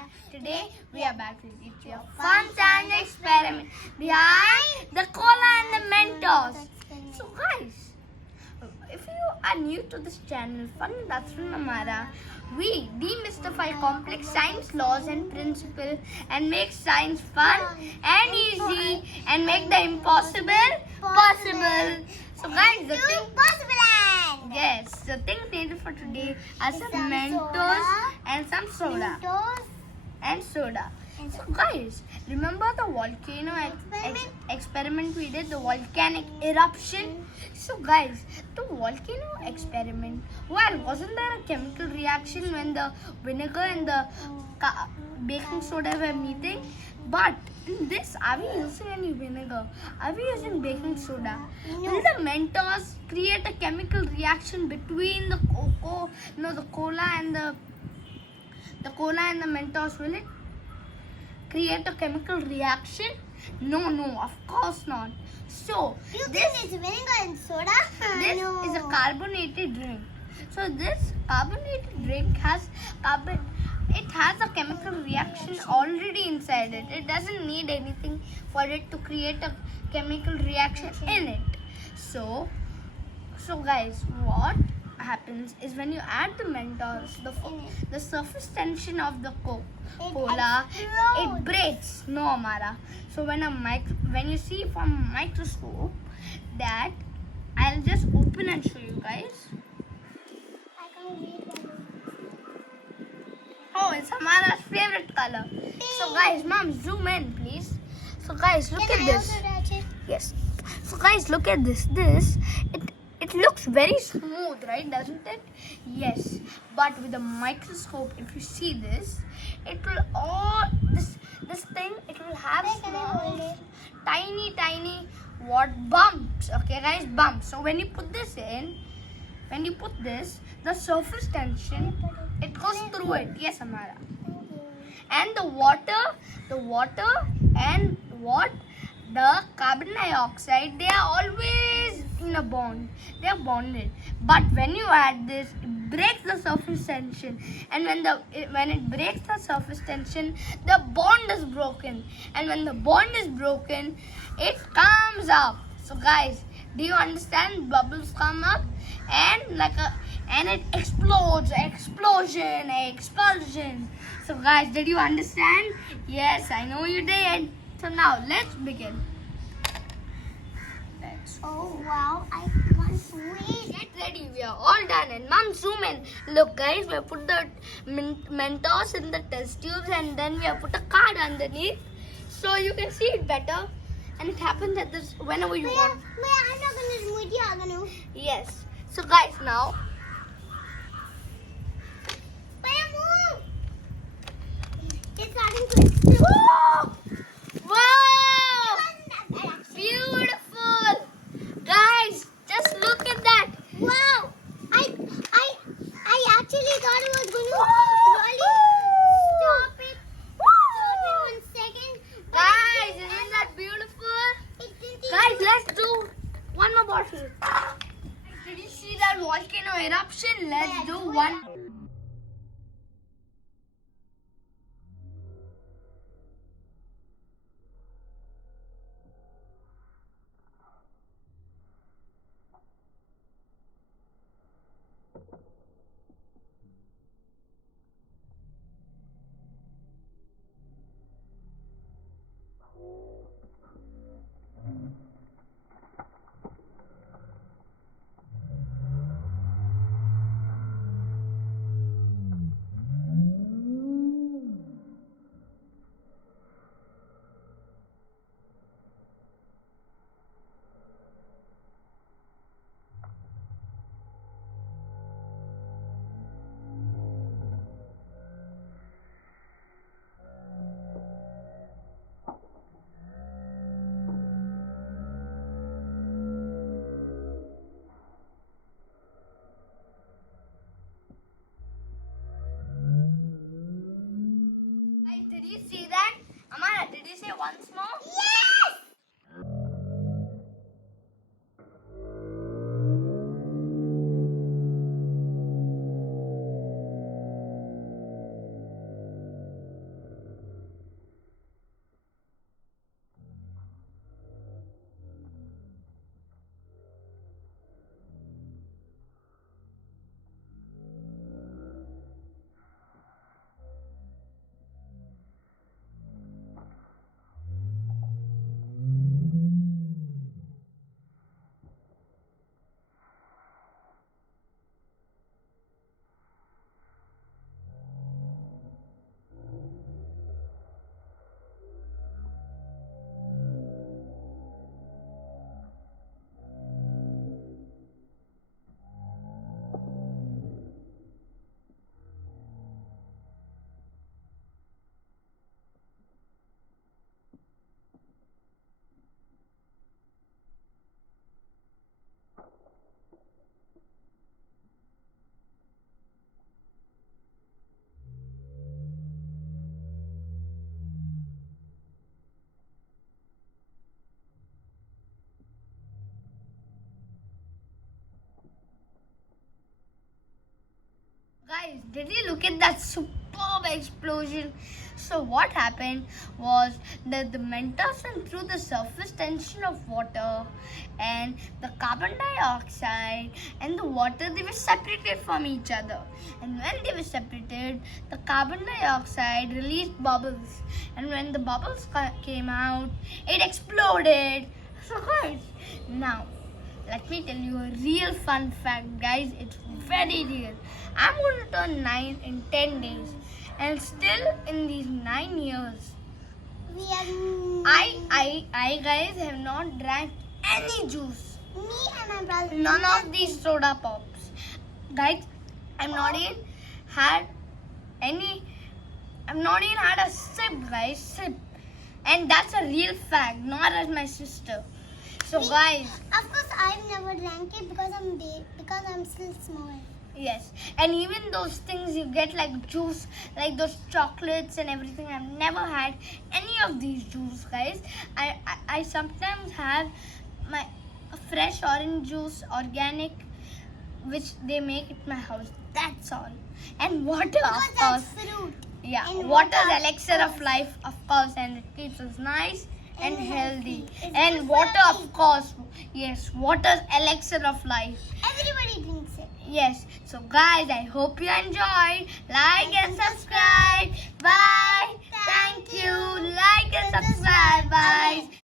Amara. Today we are back with your fun challenge experiment behind the cola and the Mentos. So guys, if you are new to this channel, Fun with Atharv Amara, we demystify complex science laws and principles and make science fun and easy and make the impossible possible. So guys, the things needed for today are some Mentos and some soda. So guys, remember the volcano experiment we did, the volcanic eruption? So guys, the volcano experiment, wasn't there a chemical reaction when the vinegar and the baking soda were meeting? But in this, are we using any vinegar? Are we using baking soda? Will the Mentos create a chemical reaction between the cola and the Mentos? Will it create a chemical reaction? No, of course not. So this is vinegar and soda. This is a carbonated drink. So this carbonated drink has a chemical reaction already inside it. It doesn't need anything for it to create a chemical reaction in it. So guys, what happens is when you add the Mentos, the surface tension of the Coca-Cola, it breaks. No, Amara. So when you see from a microscope, that I'll just open and show you guys. Oh, it's Amara's favorite color. So guys, mom, zoom in, please. So guys, look at this. Yes. So guys, look at this. It looks very smooth, right? Doesn't it? Yes. But with a microscope, if you see this, it will this thing. It will have small, tiny bumps. Okay, guys, bumps. So when you put this in, the surface tension, it goes through it. Yes, Amara. And the water and the carbon dioxide, they are always in a bond. They are bonded. But when you add this, it breaks the surface tension. And when it breaks the surface tension, the bond is broken. And when the bond is broken, it comes up. So guys, do you understand? Bubbles come up and it explodes. Explosion. So guys, did you understand? Yes, I know you did. So now let's begin. Oh wow, I can't wait. Get ready, we are all done. And mom, zoom in. Look guys, we have put the Mentos in the test tubes and then we have put a card underneath so you can see it better. And it happens at this whenever you want. I'm not gonna do it. Yes. So guys, now. It's starting to explode. Wow! Beautiful! Guys, just look at that. Wow! I actually thought it was going to really stop it. Stop it 1 second. Guys, isn't that beautiful? Guys, let's do one more bottle. Did you see that volcano eruption? Let's do one. Did you see that? Amara, did you say once more? Yes! guys, did you look at that superb explosion? So what happened was that the Mentos went through the surface tension of water, and the carbon dioxide and the water, they were separated from each other. And when they were separated, the carbon dioxide released bubbles, and when the bubbles came out, it exploded. So guys, now let me tell you a real fun fact, guys. It's very real. I'm going to turn 9 in 10 days. And still in these 9 years, We are. I guys have not drank any juice. Me and my brother. None of these soda pops. Guys, I've not even had a sip, guys. Sip. And that's a real fact, not as my sister. So guys, Of course, I've never drank it because I'm still small. yes, and even those things you get like juice, like those chocolates and everything, I've never had any of these juice, guys. I sometimes have my fresh orange juice, organic, which they make at my house. That's all. And water, Because of that's course. fruit. Yeah, and water's water, of elixir of course. life, of course, and it keeps us nice and And healthy. healthy. It's good And for water, our of teeth. course. Yes, water's elixir of life. Everybody drinks it. Yes. So guys, I hope you enjoyed. Like and subscribe. Bye. Thank you. Like and subscribe. Bye.